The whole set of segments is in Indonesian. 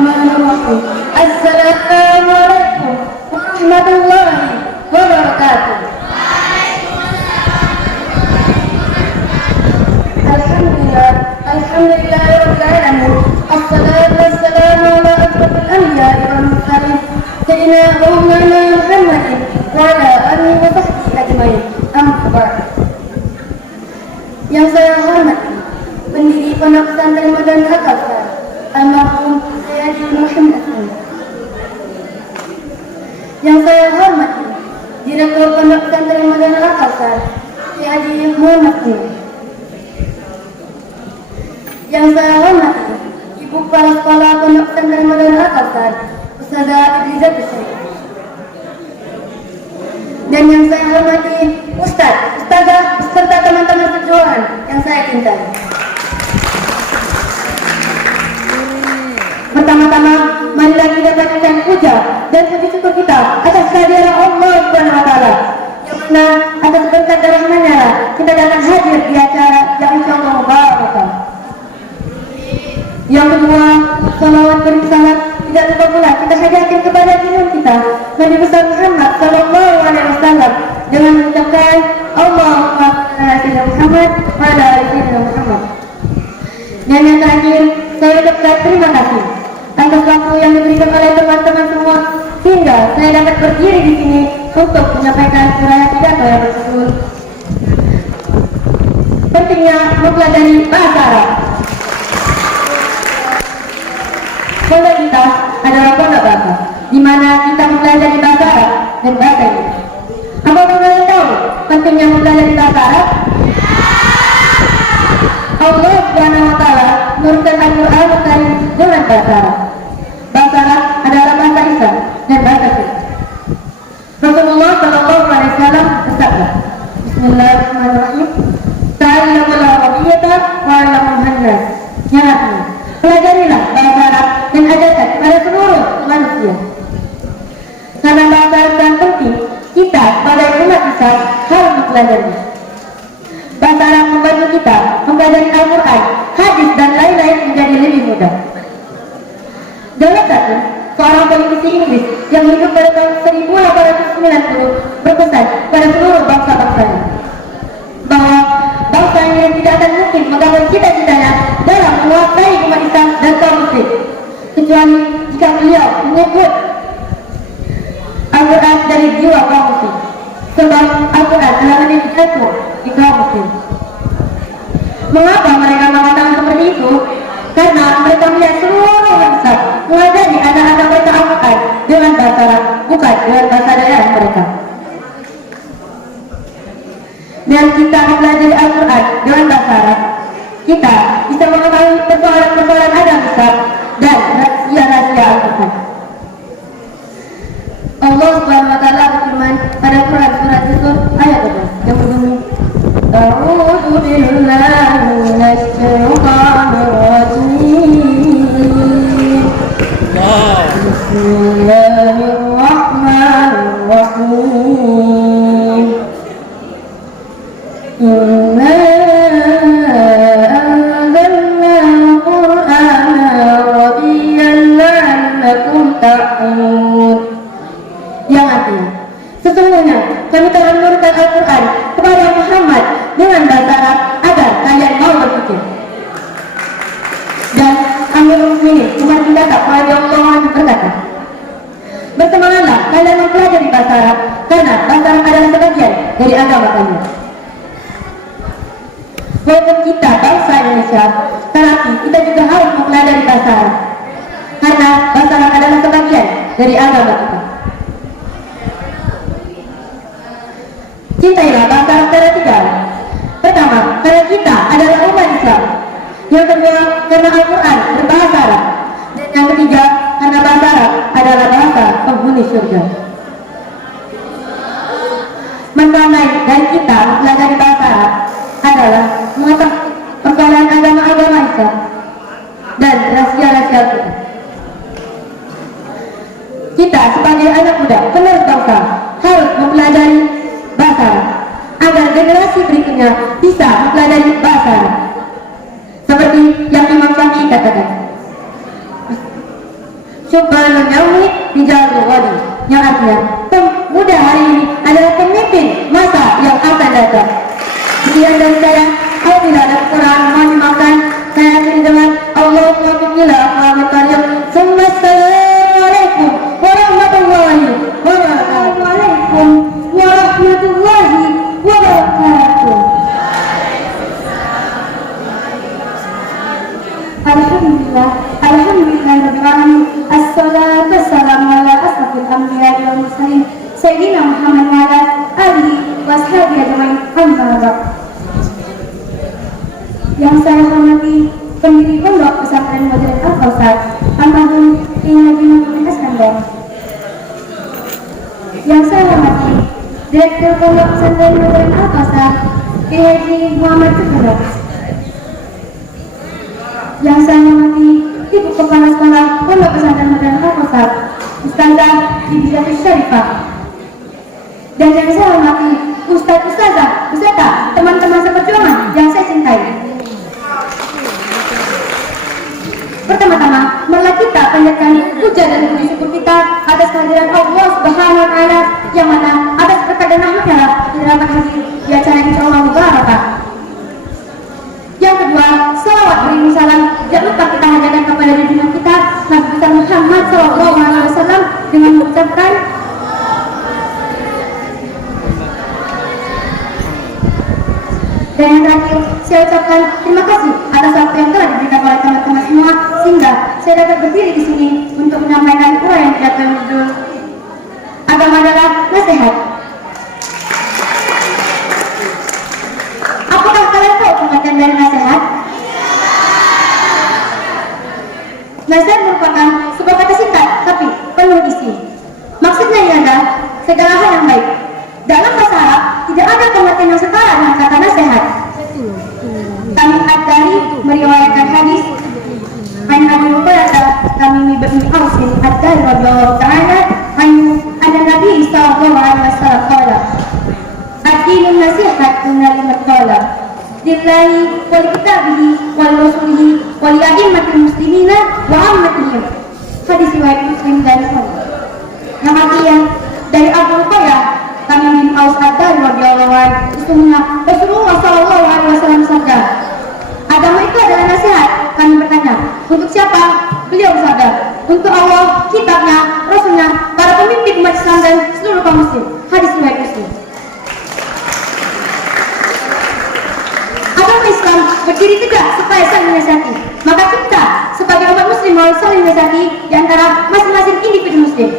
Bismillahirrahmanirrahim. Assalamualaikum warahmatullahi wabarakatuh. Alhamdulillah, alhamdulillahirabbil alamin. Assalatu wassalamu ala asyrafil anbiya'i wal mursalin sayyidina wa maulana Muhammadin wa ala alihi wa sahbihi ajmain. Amma ba'd. Yang saya hormati pendiri Pondok Pesantren Madrasah Al-Kausar almarhum Sayyidi Muhammad Asmi. Yang saya hormati Direktur Pondok Pesantren Madrasah Al-Kausar Sayyidi Muhammad Asmi. Yang saya hormati Ibu Kepala Sekolah Pondok Pesantren Madrasah Al-Kausar Ustazah Idrizah Syekh. Dan yang saya hormati Ustazah beserta teman-teman perjuangan yang saya cintai. Pertama-tama, marilah kita panjatkan puja dan puji syukur kita atas kehadiran Allah Subhanahu wa taala. Yang mana atas berkat dan rahmat-Nya kita datang hadir di acara yang insyaallah mubarakah. Yang kedua, salawat bersalat tidak lupa pula kita hadiahkan kepada junjungan kita Nabi besar Muhammad sallallahu alaihi wasallam dengan mengucapkan Allahumma shalli ala Muhammad wa ala ali sayyidina Muhammad. Dan yang terakhir, saya ucapkan terima kasih atas waktu yang diberikan oleh teman-teman semua sehingga saya dapat berdiri di sini untuk menyampaikan suraya pidato yang berjudul pentingnya mempelajari bahasa Arab. Pondok kita adalah pondok bahasa, di mana kita mempelajari bahasa Arab dan bahasa Inggris. Apa kalian tahu pentingnya mempelajari bahasa Arab? Allah Subhanahu wa taala menurunkan Al-Qur'an Karim dengan bahasa Arab. Bahasa Arab adalah bahasa Islam dan bahasa Syekh. Rasulullah sallallahu alaihi wasallam bersabda, Bismillahirrahmanirrahim. Ta'allamul arabiyyata wa 'allamul nas. Yang artinya, pelajarilah bahasa Arab dan ajarkan kepada seluruh manusia. Karena bahasa Arab yang penting, kita sebagai umat Islam harus mempelajarinya. Bahasa Arab membantu kita mempelajari Al-Quran, hadis dan lain-lain menjadi lebih mudah. Dalam satu, seorang politisi Inggris yang hidup pada tahun 1890 berpesan pada seluruh bangsa-bangsanya bahwa bangsa yang tidak akan mungkin menggapai cita-citanya dalam menguasai umat Islam dan kaum muslim kecuali jika beliau menyebut Al-Quran dari jiwa kaum muslim, sebab Al-Quran adalah menjadi jantung di kaum muslim. Mengapa mereka mengatakan seperti itu? Karena mereka melihat seluruh bangsa mengajari anak-anak mereka Al-Quran dengan bahasa Arab, bukan dengan bahasa daerah mereka. Dan kita mempelajari Al-Quran dengan bahasa Arab, kita bisa mengetahui persoalan-persoalan agama Islam dan rahasia-rahasia Al-Quran. Allah Subhanahu wa taala berfirman pada Quran surat Yusuf ayat 12 yang berbunyi A'udzu billahi minasy syaithanir rajim. Bismillahirrahmanirrahim. Inna anzalna al-Qur'ana arabiyyan la'allakum ta'qilun. Yang artinya, sesungguhnya kami telah menurunkan Al-Quran kepada Muhammad dengan bahasa Arab agar kalian mau berpikir. Dan Amirul Mukminin Umar bin Khattab radhiyallahu anhu berkata, bersemangatlah kalian mempelajari bahasa Arab karena bahasa Arab adalah sebagian dari agama kalian. Walaupun kita bangsa Indonesia, tetapi kita juga harus mempelajari bahasa Arab karena bahasa Arab adalah sebagian dari agama kita. Cintailah bahasa Arab secara tiga. Pertama, karena kita adalah umat Islam. Yang kedua, karena Al-Quran berbahasa Arab. Dan yang ketiga, karena bahasa Arab adalah bahasa penghuni surga. Manfaat lain dari kita mempelajari bahasa Arab adalah mengetahui persoalan agama-agama Islam dan rahasia-rahasia kita. Kita sebagai anak muda penerus bangsa harus mempelajari bahasa Arab agar generasi berikutnya bisa mempelajari bahasa Arab. Seperti yang Imam Syafi'i katakan, Syubhanul yaumi rijalul ghadi, yang artinya pemuda hari ini adalah pemimpin masa yang akan datang. Sekian dari saya. Apabila ada kekurangan mohon dimaafkan. Saya akhiri dengan Allahumma bi'ila aqwamit tariq. Assalamualaikum warahmatullahi wabarakatuh. Waalaikumsalam warahmatullahi wabarakatuh. Alhamdulillah, rabbil alamin. Assalatu wassalamu ala asrofil anbiya'i wal mursalin sayyidina Muhammad wa ala alihi washabihi ajmain. Amma ba'd. Yang saya hormati pendiri Pondok Pesantren Modern Al-Kausar, almarhum Kiai Haji Muhammad Iskandar. Yang saya hormati Direktur Pondok Pesantren Modern Al-Kausar, Kiai Haji Muhammad Iskandar. Yang saya hormati Ibu Kepala Sekolah Pondok Pesantren Modern Al-Kausar, Ustazah Bibi Syarifah. Dan yang saya hormati Ustaz Ustazah beserta teman-teman seperjuangan yang saya cintai. Pertama-tama, marilah kita panjatkan puja dan puji syukur kita atas kehadiran Allah Subhanahu wa Ta'ala, yang mana atas berkat dan rahmatnya kita dapat hadir di acara insyaallah mubarakah. Yang kedua, salawat beriring salam jangan lupa kita hadirkan kepada junjungan kita Nabi besar Muhammad SAW dengan mengucapkan dan yang terakhir, saya ucapkan terima kasih atas waktu yang telah diberikan oleh teman-teman semua sehingga saya dapat berdiri di sini untuk menyampaikan uraian pidato yang berjudul Agama adalah Nasihat. Apakah kalian tahu pengertian dari nasihat? Nasihat merupakan sebuah kata singkat tapi penuh isi. Maksudnya ialah segala hal yang baik. Dalam bahasa Arab tidak ada pengertian yang setara dengan kata nasihat. Kami Ad-Dari meriwayatkan hadis An Abi Hurairah kami bin Ausin Ad-Dari radhiyallahu ta'ala an Nabi sallallahu alaihi wasallam qala ad-dinun nasihatun liman qala lillahi wa li kitabihi wa li rasulihi wa li a'immatil muslimina wa ammatihim. Hadis riwayat Muslim dan Bukhari. Yang artinya dari Abu Hurairah kami bin Aus Ad-Dari radhiyallahu anhu, sesungguhnya Rasulullah sallallahu alaihi wasallam sabda, agama itu adalah nasihat. Kami bertanya, untuk siapa? Beliau bersabda, untuk Allah, kitabnya, Rasulnya, para pemimpin umat Islam dan seluruh kaum muslim. Hadis riwayat Muslim. Agama Islam berdiri tegak supaya saling menasihati. Maka kita sebagai umat muslim harus saling menasihati di antara masing-masing individu muslim.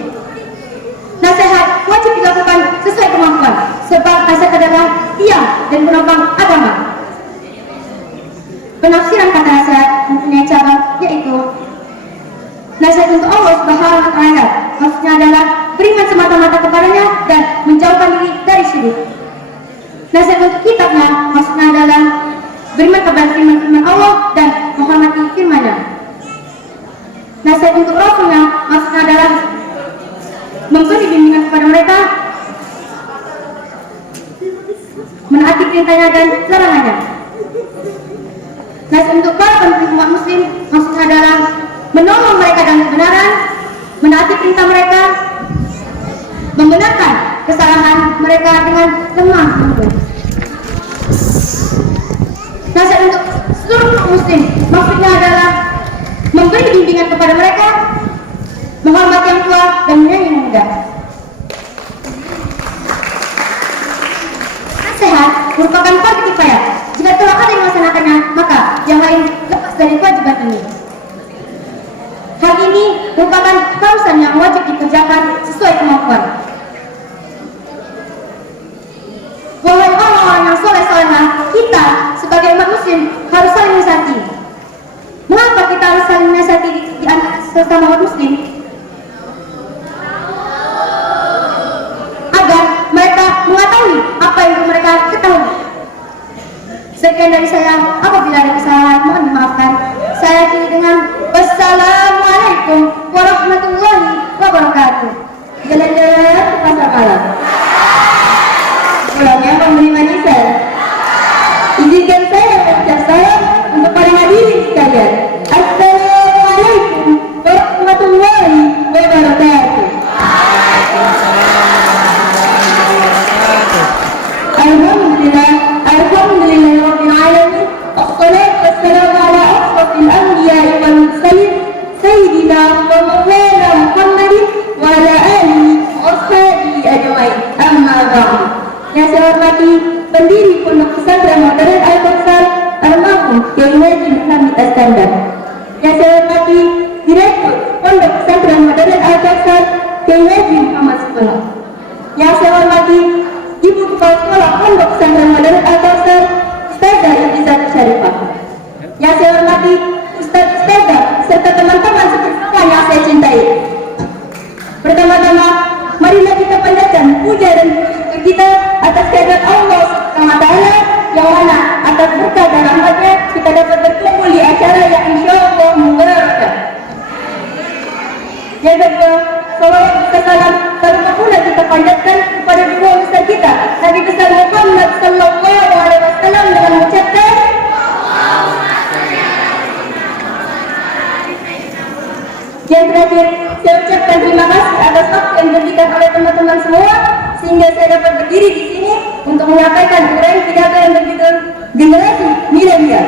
Nasihat wajib dilakukan sesuai kemampuan, sebab nasihat adalah tiang dan penopang agama. Penafsiran kata nasihat mempunyai cabang, yaitu nasihat untuk Allah Subhanahu wa Ta'ala, maksudnya adalah beriman semata-mata kepadanya dan menjauhkan diri dari syirik. Nasihat untuk kitabnya, maksudnya adalah beriman kepada firman-firman Allah dan menghormati firman-Nya. Nasihat untuk Rasulnya, maksudnya adalah memberi bimbingan kepada mereka, menaati perintahnya dan larangannya. Nasihat untuk para pemimpin umat muslim maksudnya adalah menolong mereka dalam kebenaran, menaati perintah mereka, membenarkan kesalahan mereka dengan lemah lembut. Nasihat untuk seluruh umat muslim maksudnya adalah memberi bimbingan kepada mereka, menghormati yang tua dan menyayangi yang muda. Nasihat merupakan fardu kifayah. Jika telah ada yang melaksanakannya, maka yang lain lepas dari kewajiban ini. Hal ini merupakan keharusan yang wajib dikerjakan sesuai kemampuan. Wahai orang-orang yang soleh-solehah, kita sebagai umat muslim harus saling menasihati. Mengapa kita harus saling menasihati di antara sesama umat muslim? Agar mereka mengetahui apa yang mereka ketahui. Sekian dari saya, apabila ada kesalahan mohon dimaafkan. Saya akhiri dengan wassalamualaikum warahmatullahi wabarakatuh. Jalan-jalan ke pasar malam. Pulangnya memberi manisan. Izinkan saya mengucap salam untuk para hadirin sekalian. Assalamualaikum warahmatullahi maulana Muhammadin wa ala alihi wa ashabihi ajmain. Amma ba'du. Yang saya hormati pendiri Pondok Pesantren Modern Al-Kautsar almarhum Kiai Haji Muhammad Iskandar. Yang saya hormati Direktur Pondok Pesantren Modern Al-Kautsar Kiai Haji Muhammad Sukono. Yang saya hormati Ibu Kepala Sekolah Pondok Pesantren Modern Al-Kautsar Ustazah Izzat Syarifah. Yang saya hormati Ustazah serta teman-teman semua yang saya cintai. Pertama-tama, marilah kita panjatkan puja dan syukur kita atas kehadirat Allah SWT yang mana atas berkah dan rahmatnya kita dapat berkumpul di acara yang insyaallah mubarakah. Yang kedua, salawat serta salam tanpa pula kita panjatkan kepada dua ustaz kita, Nabi besar Muhammad sallallahu alaihi wasallam dengan mengucapkan yang terakhir, saya ucapkan terima kasih atas waktu yang diberikan oleh teman-teman semua sehingga saya dapat berdiri di sini untuk menyampaikan uraian pidato yang berjudul Generasi Milenial.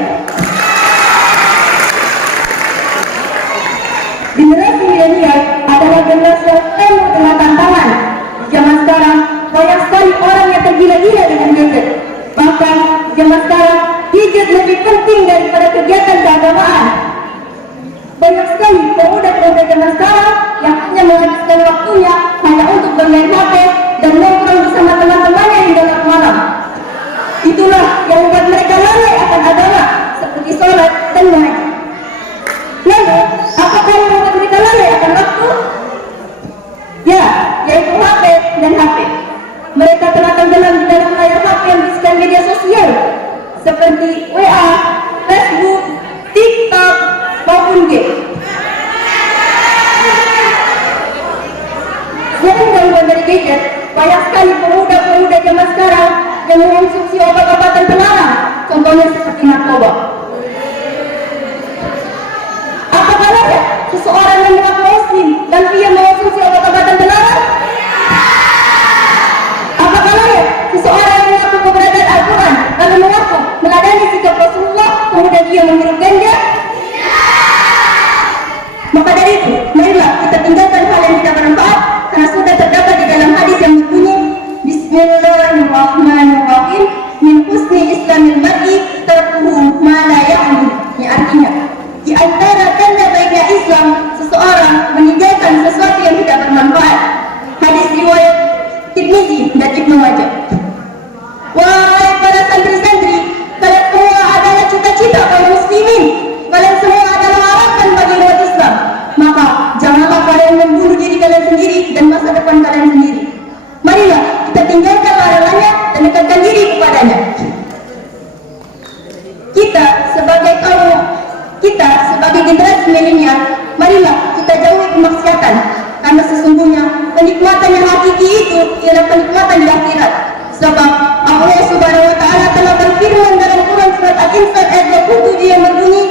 Generasi milenial adalah generasi yang penuh dengan tantangan. Di zaman sekarang, banyak sekali orang yang tergila-gila dengan gadget. Bahkan, di zaman sekarang, gadget lebih penting daripada kegiatan keagamaan. Banyak sekali pemuda-pemuda zaman sekarang yang hanya menghabiskan waktunya hanya untuk bermain HP dan nongkrong bersama teman-temannya di dalam malam. Itulah yang membuat mereka lalai akan agama seperti sholat dan mengaji. Lalu, apakah yang membuat mereka lalai akan waktu? Ya, yaitu HP dan HP. Mereka telah tenggelam di dalam layar HP yang berisikan media sosial seperti WA, Facebook, TikTok, maupun game. Selain gangguan dari gadget, banyak sekali pemuda-pemuda zaman sekarang yang mengonsumsi obat-obatan terlarang, contohnya seperti narkoba. Apakah layak seseorang yang mengaku muslim dan ia mengonsumsi obat-obatan terlarang? Apakah layak seseorang yang mengaku keberadaan Al-Quran lalu mengaku meladani sikap Rasulullah kemudian ia menghirup ganja? Maka dari itu, marilah kita tinggalkan hal yang tidak bermanfaat karena sudah terdapat di dalam hadis yang berbunyi Bismillahirrahmanirrahim min husni islamil mar'i tarkuhu ma la ya'ni. Yang artinya, di antara tanda baiknya Islam seseorang meninggalkan sesuatu yang tidak bermanfaat. Hadis riwayat Tirmizi dan Ibnu Majah. Wahai para santri-santri, kalian semua adalah cita-cita kaum muslimin. Kalian semua adalah harapan bagi umat Islam. Maka janganlah kalian membunuh diri kalian sendiri dan masa depan kalian sendiri. Marilah kita tinggalkan larangannya dan dekatkan diri kepadanya. Kita sebagai generasi milenial, marilah kita jauhi kemaksiatan karena sesungguhnya kenikmatan yang hakiki itu ialah kenikmatan di akhirat. Sebab Allah Subhanahu wa taala telah berfirman dalam Quran surat Al-Insan ayat 27 yang berbunyi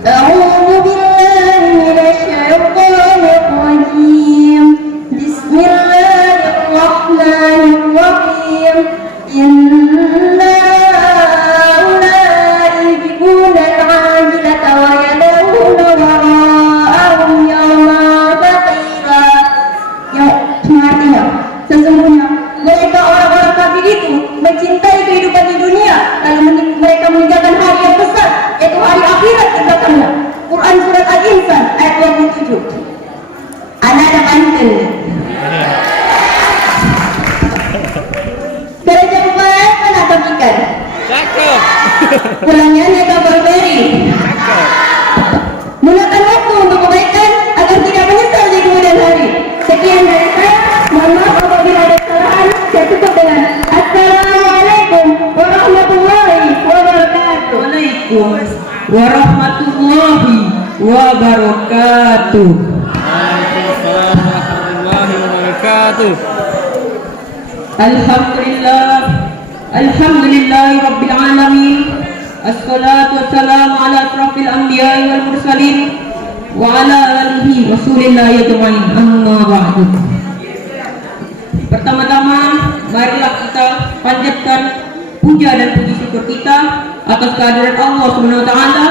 A'udzu billahi minasyaitonir rajim. Bismillahirrahmanirrahim. Inna ulai yuhibbuna al-'ajilata wa yad'una wara'ahum yawman faqira. Yang artinya, sesungguhnya mereka orang-orang kafir itu mencintai kehidupan di dunia lalu mereka meninggalkan hari yang besar yaitu hari akhirat di belakangnya. Quran surat Al-Insan ayat 27. Anak ada pantun. Kerja baik mana kapikan? Cakep. Pulangnya naik kapal feri. Gunakan waktu untuk kebaikan agar tidak menyesal di kemudian hari. Sekian dari saya. Mohon maaf apabila ada kesalahan. Saya tutup dengan Assalamualaikum warahmatullahi wabarakatuh. Waalaikumsalam warahmatullahi wabarakatuh. Waalaikumsalam warahmatullahi wabarakatuh. Alhamdulillahi rabbil alamin. Assalatu wassalamu ala asrafil anbiya'i wal mursalin wa ala alihi rasulillahi ajma'in. Amma ba'du. Pertama-tama, marilah kita panjatkan puja dan puji syukur kita atas kehadiran Allah Subhanahu wa taala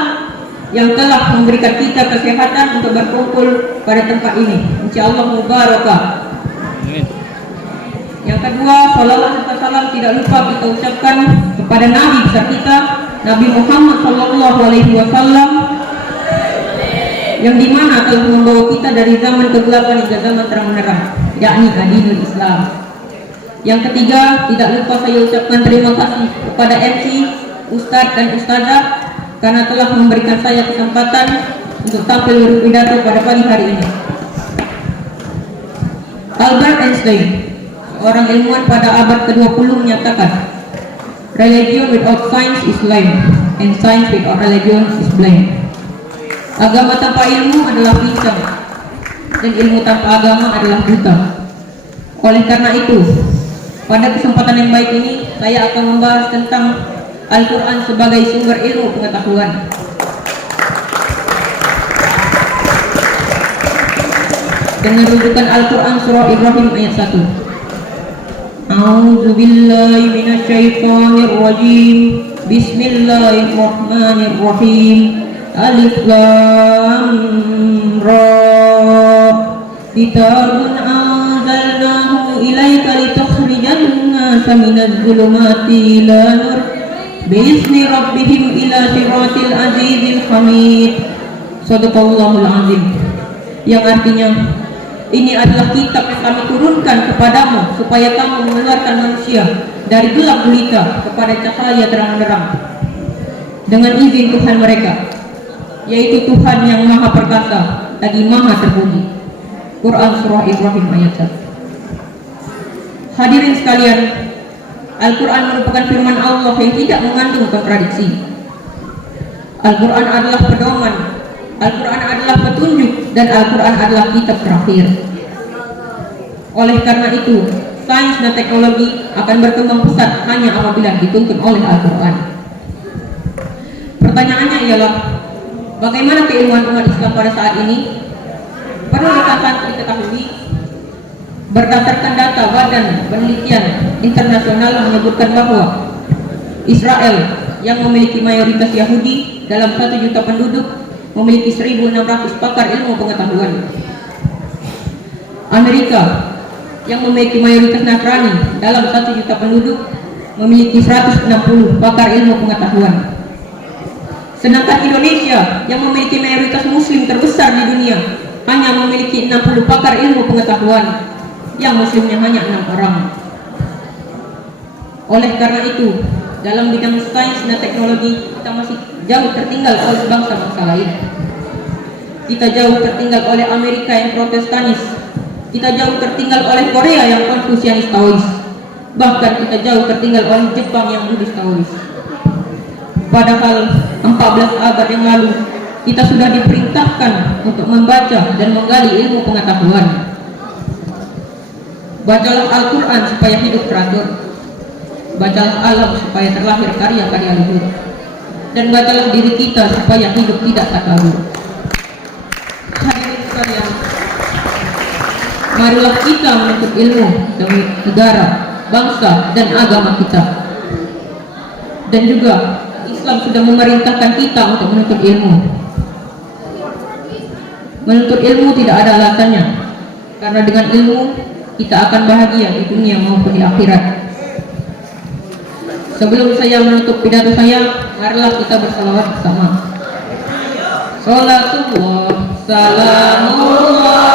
yang telah memberikan kita kesehatan untuk berkumpul pada tempat ini. Insyaallah mubarakah. Yang kedua, salawat serta salam tidak lupa kita ucapkan kepada Nabi besar kita, Nabi Muhammad SAW, yang dimana telah membawa kita dari zaman kegelapan hingga zaman terang benderang, yakni adinul Islam. Yang ketiga, tidak lupa saya ucapkan terima kasih kepada MC, Ustadz dan Ustazah karena telah memberikan saya kesempatan untuk tampil berpidato pada pagi hari ini. Albert Einstein, seorang ilmuwan pada abad ke-20, menyatakan, "Religion without science is lame, and science without religion is blind." Agama tanpa ilmu adalah pincang, dan ilmu tanpa agama adalah buta. Oleh karena itu, pada kesempatan yang baik ini, saya akan membahas tentang Al-Quran sebagai sumber ilmu pengetahuan. Dengan rujukan Al-Quran surah Ibrahim ayat 1. A'udzu billahi minasyaitonir rajim. Bismillahirrahmanirrahim. Alif lam ra. Kitabun anzalnahu ilaika litukhrijan nasa minadz zulumati ila nur bi'izni rabbihim ila siratil azizil hamid. Shadaqallahul azim. Yang artinya, ini adalah kitab yang kami turunkan kepadamu supaya kamu mengeluarkan manusia dari gelap gulita kepada cahaya terang-terang dengan izin Tuhan mereka, yaitu Tuhan yang maha perkasa lagi maha terpuji. Quran surah Ibrahim ayat 1. Hadirin sekalian, Al-Quran merupakan firman Allah yang tidak mengandung kontradiksi. Al-Quran adalah pedoman, Al-Quran adalah petunjuk, dan Al-Quran adalah kitab terakhir. Oleh karena itu, sains dan teknologi akan berkembang pesat hanya apabila dituntun oleh Al-Quran. Pertanyaannya ialah, bagaimana keilmuan umat Islam pada saat ini? Perlu diketahui, berdasarkan data Badan Penelitian Internasional menyebutkan bahwa Israel yang memiliki mayoritas Yahudi dalam 1 juta penduduk memiliki 1.600 pakar ilmu pengetahuan. Amerika yang memiliki mayoritas Nasrani dalam 1 juta penduduk memiliki 160 pakar ilmu pengetahuan. Sedangkan Indonesia yang memiliki mayoritas Muslim terbesar di dunia hanya memiliki 60 pakar ilmu pengetahuan, yang Muslimnya hanya 6 orang. Oleh karena itu, dalam bidang sains dan teknologi kita masih jauh tertinggal oleh bangsa-bangsa lain. Kita jauh tertinggal oleh Amerika yang Protestanis. Kita jauh tertinggal oleh Korea yang Konfusianis Taois. Bahkan kita jauh tertinggal oleh Jepang yang Buddhis Taois. Padahal 14 abad yang lalu kita sudah diperintahkan untuk membaca dan menggali ilmu pengetahuan. Bacalah Al-Quran supaya hidup teratur. Bacalah alam supaya terlahir karya-karya luhur. Dan bacalah diri kita supaya hidup tidak takabur. Hadirin sekalian, marilah kita menuntut ilmu demi negara, bangsa, dan agama kita. Dan juga Islam sudah memerintahkan kita untuk menuntut ilmu. Menuntut ilmu tidak ada alasannya, karena dengan ilmu kita akan bahagia di dunia maupun di akhirat. Sebelum saya menutup pidato saya, marilah kita bersalawat bersama. Salatullah, salamullah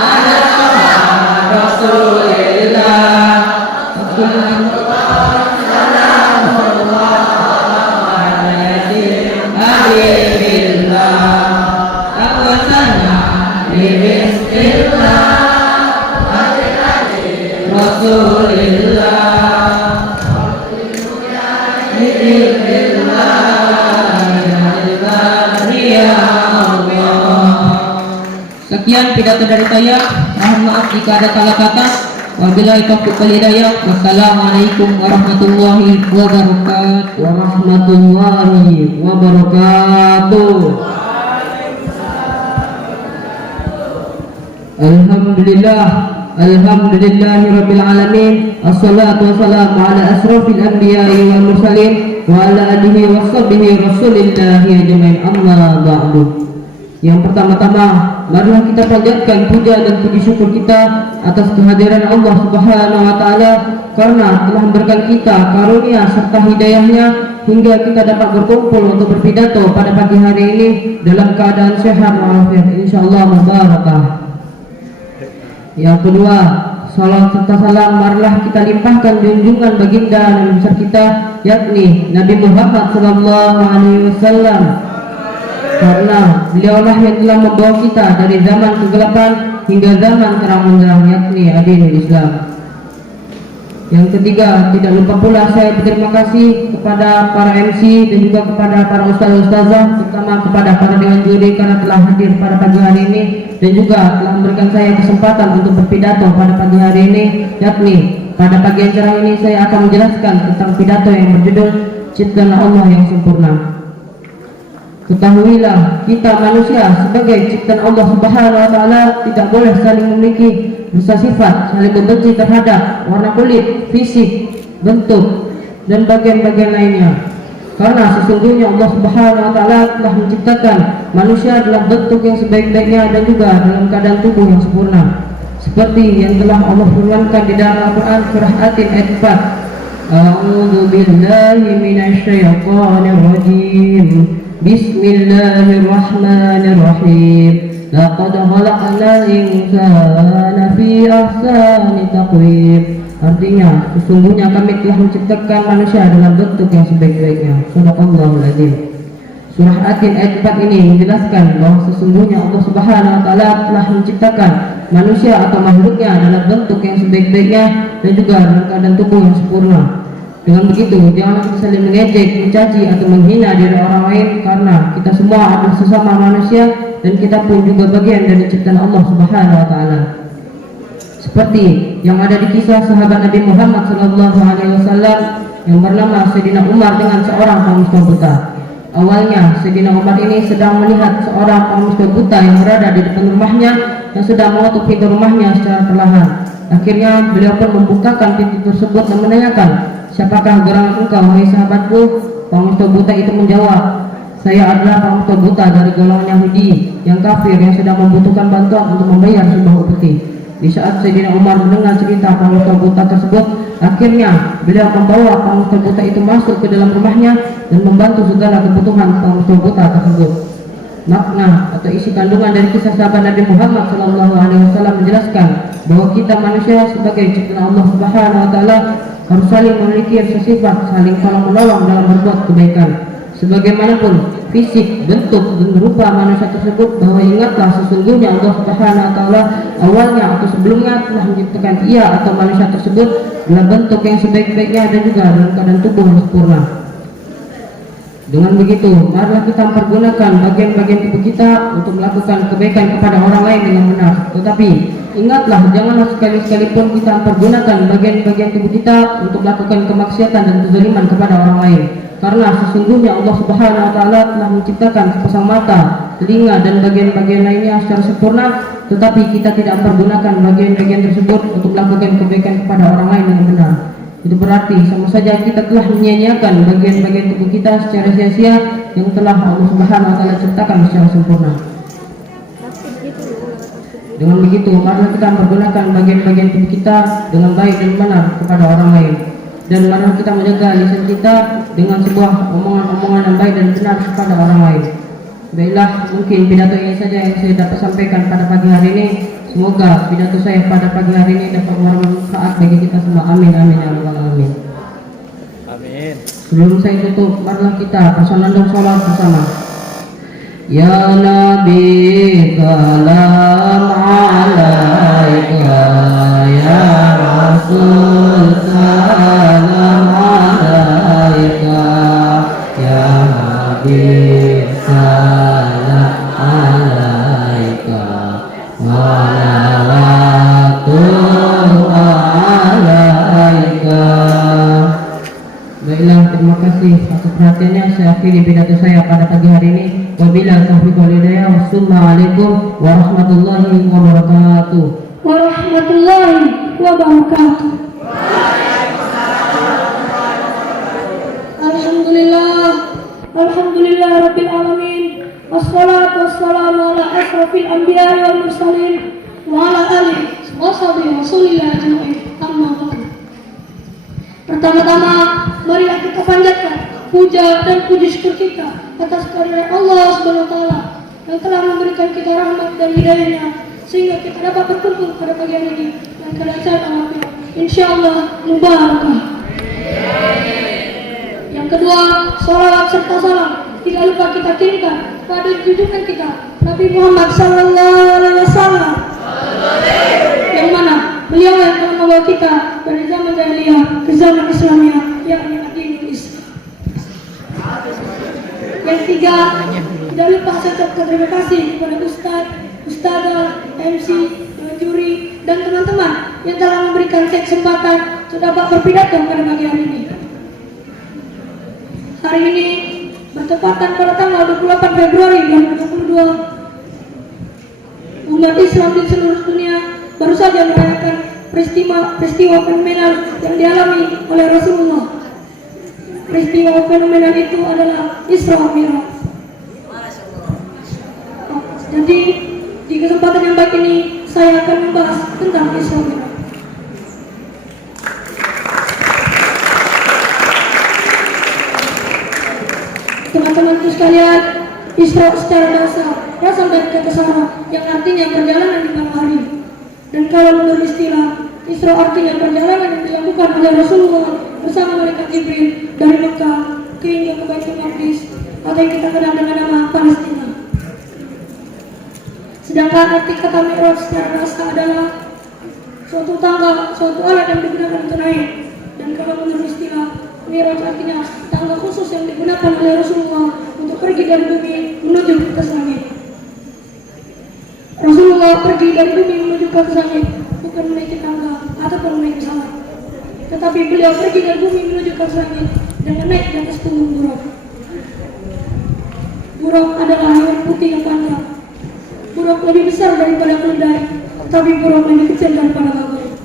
ala Rasulillah. Sekian pidato dari saya. Mohon maaf jika ada salah kata. Wabillahi taufiq wal hidayah. Wassalamualaikum warahmatullahi wabarakatuh. Warahmatullahi wabarakatuh. Alhamdulillah, Alhamdulillahirabbil alamin. Assalatu wassalamu ala asrofil anbiya'i wal mursalin wa ala alihi washabbihi rasulillahi ajmain, amma ba'du. Yang pertama-tama, marilah kita panjatkan puja dan puji syukur kita atas kehadiran Allah Subhanahu wa taala karena telah memberikan kita karunia serta hidayahnya hingga kita dapat berkumpul untuk berpidato pada pagi hari ini dalam keadaan sehat walafiat, insyaallah mubarakah. Yang kedua, salam serta salam marilah kita limpahkan junjungan baginda Nabi besar kita, yakni Nabi Muhammad sallallahu alaihi wasallam, karena beliaulah yang telah membawa kita dari zaman kegelapan hingga zaman terang benderang, yakni adil Islam. Yang ketiga, tidak lupa pula saya berterima kasih kepada para MC dan juga kepada para ustaz-ustazah, terutama kepada para dewan juri karena telah hadir pada pagi hari ini dan juga telah memberikan saya kesempatan untuk berpidato pada pagi hari ini, yakni pada pagi yang cerah ini saya akan menjelaskan tentang pidato yang berjudul Ciptaan Allah yang Sempurna. Ketahuilah, kita manusia sebagai ciptaan Allah Subhanahu wa taala tidak boleh saling memiliki rasa sifat, saling membenci terhadap warna kulit, fisik, bentuk dan bagian-bagian lainnya. Karena sesungguhnya Allah Subhanahu wa taala telah menciptakan manusia dalam bentuk yang sebaik-baiknya dan juga dalam keadaan tubuh yang sempurna. Seperti yang telah Allah firmankan di dalam Al-Qur'an surah At-Tin ayat 4. A'udzu billahi minasyaitonir rajim. Bismillahirrahmanirrahim. Laqad khalaqnal insana fi ahsani taqwim. Artinya, sesungguhnya kami telah menciptakan manusia dalam bentuk yang sebaik-baiknya. Shadaqallahul adzim. Surah At-Tin ayat 4 ini menjelaskan bahwa sesungguhnya Allah Subhanahu wa taala telah menciptakan manusia atau makhluknya dalam bentuk yang sebaik-baiknya dan juga dalam keadaan tubuh yang sempurna. Dengan begitu, jangan kita saling mengejek, mencaci atau menghina diri orang lain, karena kita semua adalah sesama manusia dan kita pun juga bagian dari ciptaan Allah Subhanahu wa taala. Seperti yang ada di kisah sahabat Nabi Muhammad sallallahu alaihi wasallam yang bernama Sayyidina Umar dengan seorang pengusaha buta. Awalnya Sayyidina Umar ini sedang melihat seorang pengusaha buta yang berada di depan rumahnya yang sedang mengetuk pintu rumahnya secara perlahan. Akhirnya beliau pun membukakan pintu tersebut dan menanyakan, "Siapakah gerangan engkau, wahai sahabatku?" Pengusaha buta itu menjawab, "Saya adalah pengusaha buta dari golongan Yahudi yang kafir yang sedang membutuhkan bantuan untuk membayar sebuah upeti." Di saat Sayyidina Umar mendengar cerita pengusaha buta tersebut, akhirnya beliau membawa pengusaha buta itu masuk ke dalam rumahnya dan membantu segala kebutuhan pengusaha buta tersebut. Makna atau isi kandungan dari kisah sahabat Nabi Muhammad SAW menjelaskan bahwa kita manusia sebagai ciptaan Allah Subhanahu wa taala harus saling memiliki rasa sifat, saling tolong menolong dalam berbuat kebaikan. Sebagaimanapun fisik, bentuk dan rupa manusia tersebut, bahwa ingatlah sesungguhnya Allah Subhanahu wa taala awalnya atau sebelumnya telah menciptakan ia atau manusia tersebut dalam bentuk yang sebaik-baiknya dan juga dalam keadaan tubuh yang sempurna. Dengan begitu, marilah kita mempergunakan bagian-bagian tubuh kita untuk melakukan kebaikan kepada orang lain dengan benar. Tetapi ingatlah, janganlah sekali-sekali pun kita mempergunakan bagian-bagian tubuh kita untuk melakukan kemaksiatan dan kezaliman kepada orang lain. Karena sesungguhnya Allah Subhanahu wa taala telah menciptakan sepasang mata, telinga dan bagian-bagian lainnya secara sempurna, tetapi kita tidak mempergunakan bagian-bagian tersebut untuk melakukan kebaikan kepada orang lain dengan benar. Itu berarti sama saja kita telah menyia-nyiakan bagian-bagian tubuh kita secara sia-sia yang telah Allah Subhanahu wa taala ciptakan secara sempurna. Dengan begitu, marilah kita mempergunakan bagian-bagian tubuh kita dengan baik dan benar kepada orang lain. Dan marilah kita menjaga lisan kita dengan sebuah omongan-omongan yang baik dan benar kepada orang lain. Baiklah, mungkin pidato ini saja yang saya dapat sampaikan pada pagi hari ini. Semoga pidato saya pada pagi hari ini dapat bermanfaat bagi kita semua. Amin, amin, ya rabbal alamin. Amin. Sebelum saya tutup, marilah kita bersenandung salat bersama. Ya Nabi, salam alaika, ya Rasul, salam alaika, ya Habib, salam alaika, Baiklah, terima kasih atas perhatiannya. Saya akhiri pidato saya pada pagi hari ini. Wabillahi taufiq wal hidayah. Wassalamualaikum warahmatullahi wabarakatuh. Warahmatullahi wabarakatuh. Alhamdulillah Rabbil Alamin. Wassalatu wassalamu ala asrafil anbiya wal mursalin wa ala alihi wa sahbihi rasulillah ajma'in. Amma ba'du. Pertama-tama marilah kita panjatkan puja dan puji syukur kita atas karunia Allah Subhanahu wa taala yang telah memberikan kita rahmat dan hidayahnya sehingga kita dapat berkumpul pada pagi hari ini dan kelancaran alhamdulillah insyaallah mubarakah. Yang kedua, salawat serta salam tidak lupa kita kirimkan pada junjungan kita Nabi Muhammad sallallahu alaihi wasallam yang mana beliau yang telah membawa kita dari zaman jahiliyah ke zaman Islamiyah yakni Dinul Islam. Yang tiga, tidak lupa saya ucapkan terima kasih kepada Ustadzah, MC, juri dan teman-teman yang telah memberikan saya kesempatan untuk dapat berpidato pada pagi hari ini. Hari ini bertepatan pada tanggal 28 Februari 2022. Umat Islam di seluruh dunia baru saja merayakan peristiwa fenomenal yang dialami oleh Rasulullah. Peristiwa fenomenal itu adalah Isra Mi'raj. Jadi di kesempatan yang baik ini saya akan membahas tentang Isra Mi'raj. Teman-temanku sekalian, Isra secara dasar berasal dari kata Sara yang artinya perjalanan di malam hari. Dan kalau menurut istilah, Isra artinya perjalanan yang dilakukan oleh Rasulullah bersama malaikat Jibril dari Mekah ke hingga ke Baitul Maqdis atau yang kita kenal dengan nama Palestina. Sedangkan arti kata Mi'raj secara dasar adalah suatu tangga, suatu alat yang digunakan untuk naik. Dan kalau menurut istilah, Mi'raj artinya tangga khusus yang digunakan oleh Rasulullah untuk pergi dari bumi menuju ke atas langit. Rasulullah pergi dari bumi menuju ke atas langit bukan menaiki tangga ataupun menaiki pesawat, tetapi beliau pergi dari bumi menuju ke atas langit dengan naik di atas punggung burung. Burung adalah hewan putih yang panjang. Burung lebih besar daripada keledai, tetapi burung lebih kecil daripada bangau.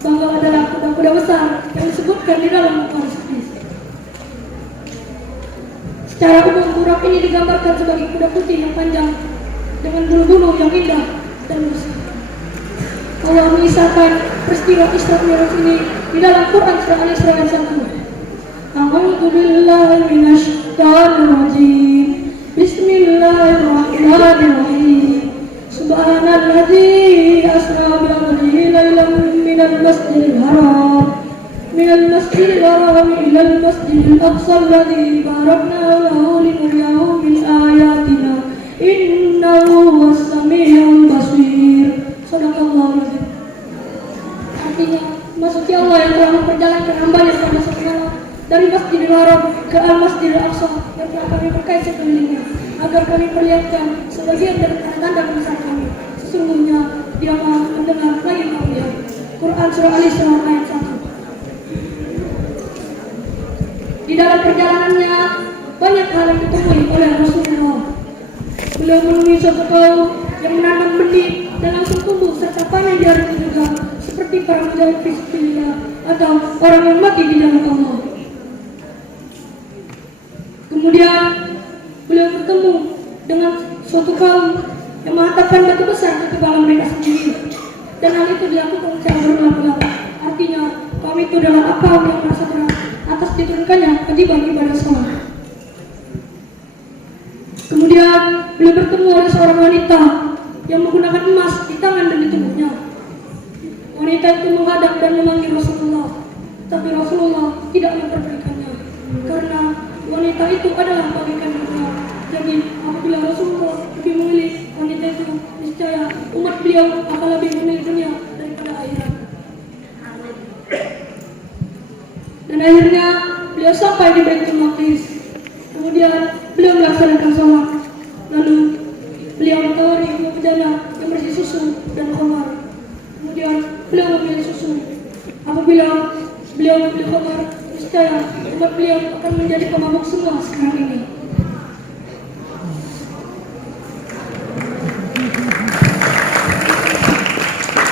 Bangau adalah kuda-kuda besar yang disebutkan di dalam Al-Quran. Secara umum burung ini digambarkan sebagai kuda putih yang panjang dengan bulu-bulu yang indah dan bersih. Allah mengisahkan peristiwa Isra Mi'raj ini di dalam Quran surah Al-Isra ayat 1. A'udzu billahi minasyaitonir rajim. Bismillahirrahmanirrahim. Subhanalladzi asra bi 'abdihi lailan minal masjidil haram ila al-masjidil aqsa alladzi barakna lahu linuriyahu min ayatina innahu was-sami'ul basir. Sadaqallahul azim. Artinya, maksudnya Allah yang telah memperjalankan hamba-Nya pada suatu malam dari Masjidil Haram ke Al-Masjidil Aqsa yang telah kami berkait sekelilingnya agar kami perlihatkan sebagian dari tanda-tanda besar kami. Sesungguhnya Dia Maha mendengar lagi Maha melihat. Quran surah Al-Isra ayat 1. Di dalam perjalanannya banyak hal yang ditemui oleh Rasulullah. Beliau menemui suatu kaum yang menanam benih dan langsung tumbuh serta panen di hari itu juga, seperti para mujahid fisabilillah atau orang yang mati di jalan Allah. Kemudian beliau bertemu dengan suatu kaum yang menghantarkan batu besar ke kepala mereka sendiri, dan hal itu dilakukan secara berulang-ulang. Artinya kaum itu adalah kaum yang merasa berat atas diturunkannya kewajiban ibadah sholat. Kemudian beliau bertemu oleh seorang wanita yang menggunakan emas di tangan dan di tubuhnya. Wanita itu menghadap dan memanggil Rasulullah, tapi Rasulullah tidak memperdulikannya karena wanita itu adalah bagaikan dunia. Jadi apabila Rasulullah lebih memilih wanita itu, niscaya umat beliau akan lebih memilih dunia daripada akhirat. Dan akhirnya beliau sampai di Baitul Maqdis. Kemudian beliau melaksanakan sholat. Lalu beliau ditawari dua bejana yang berisi susu dan khamar. Kemudian beliau memilih susu. Apabila beliau memilih khamar, niscaya umat beliau akan menjadi pemabuk semua sekarang ini.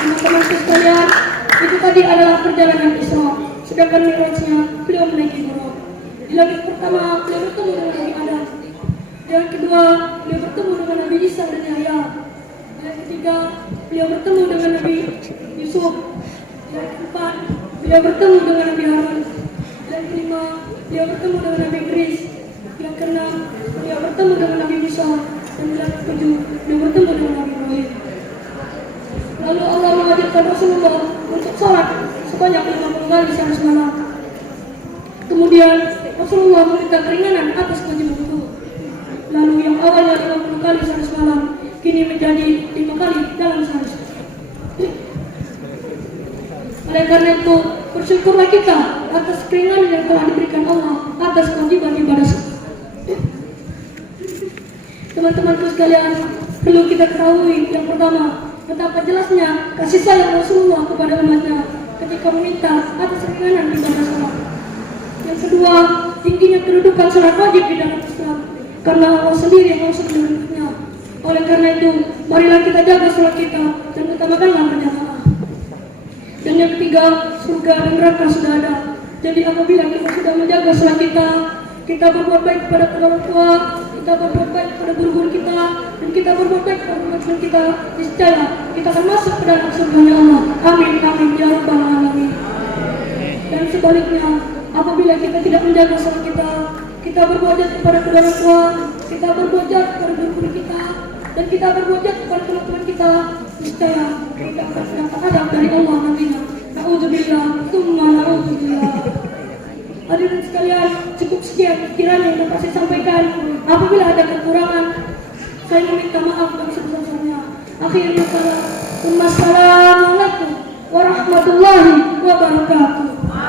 Teman-teman sekalian, itu tadi tadi adalah perjalanan Isra, sedangkan Mi'rajnya beliau menaiki Buraq. Di langit pertama beliau bertemu dengan Nabi Adam. Di langit kedua beliau bertemu dengan Nabi Isa dan Yahya. Di langit ketiga beliau bertemu dengan Nabi Yusuf. Di langit keempat beliau bertemu dengan Nabi Harun. Di langit kelima beliau bertemu dengan Nabi Idris. Di langit keenam beliau bertemu dengan Nabi Musa. Dan di langit ketujuh beliau bertemu dengan Nabi Ibrahim. Lalu Allah mengajarkan Rasulullah untuk sholat sebanyak 50 kali sehari semalam. Kemudian Rasulullah meminta keringanan atas kewajiban wudu. Lalu yang awalnya 50 kali sehari semalam kini menjadi 5 kali dalam sehari. Oleh karena itu, bersyukurlah kita atas keringanan yang telah diberikan Allah atas kewajiban ibadah. Teman-temanku sekalian, perlu kita ketahui yang pertama, betapa jelasnya kasih sayang Rasulullah kepada umatnya ketika meminta atas keringanan ibadah salat. Yang kedua, tingginya kedudukan salat wajib di dalam Islam karena Allah sendiri yang langsung menuntutnya. Oleh karena itu, marilah kita jaga salat kita dan utamakanlah berjamaah. Dan yang ketiga, surga dan neraka sudah ada. Jadi apabila kita sudah menjaga salat kita berbuat baik kepada kedua orang tua, kita berbuat baik kepada guru-guru kita, dan kita berbuat baik kepada teman-teman kita, niscaya kita akan masuk ke dalam surganya Allah. Amin, amin, ya rabbal alamin. Dan sebaliknya, apabila kita tidak menjaga salat kita berbuat jahat kepada kedua orang tua, kita berbuat jahat kepada guru-guru kita, dan kita berbuat jahat kepada teman-teman kita, niscaya kita akan mendapat adab dari Allah nantinya. Na'udzubillah, tsumma na'udzubillah. Hadirin sekalian, cukup sekian kiranya yang dapat saya sampaikan. Apabila ada kekurangan, saya meminta maaf dan sebesar-besarnya. Akhirnya, wassalamualaikum warahmatullahi wabarakatuh.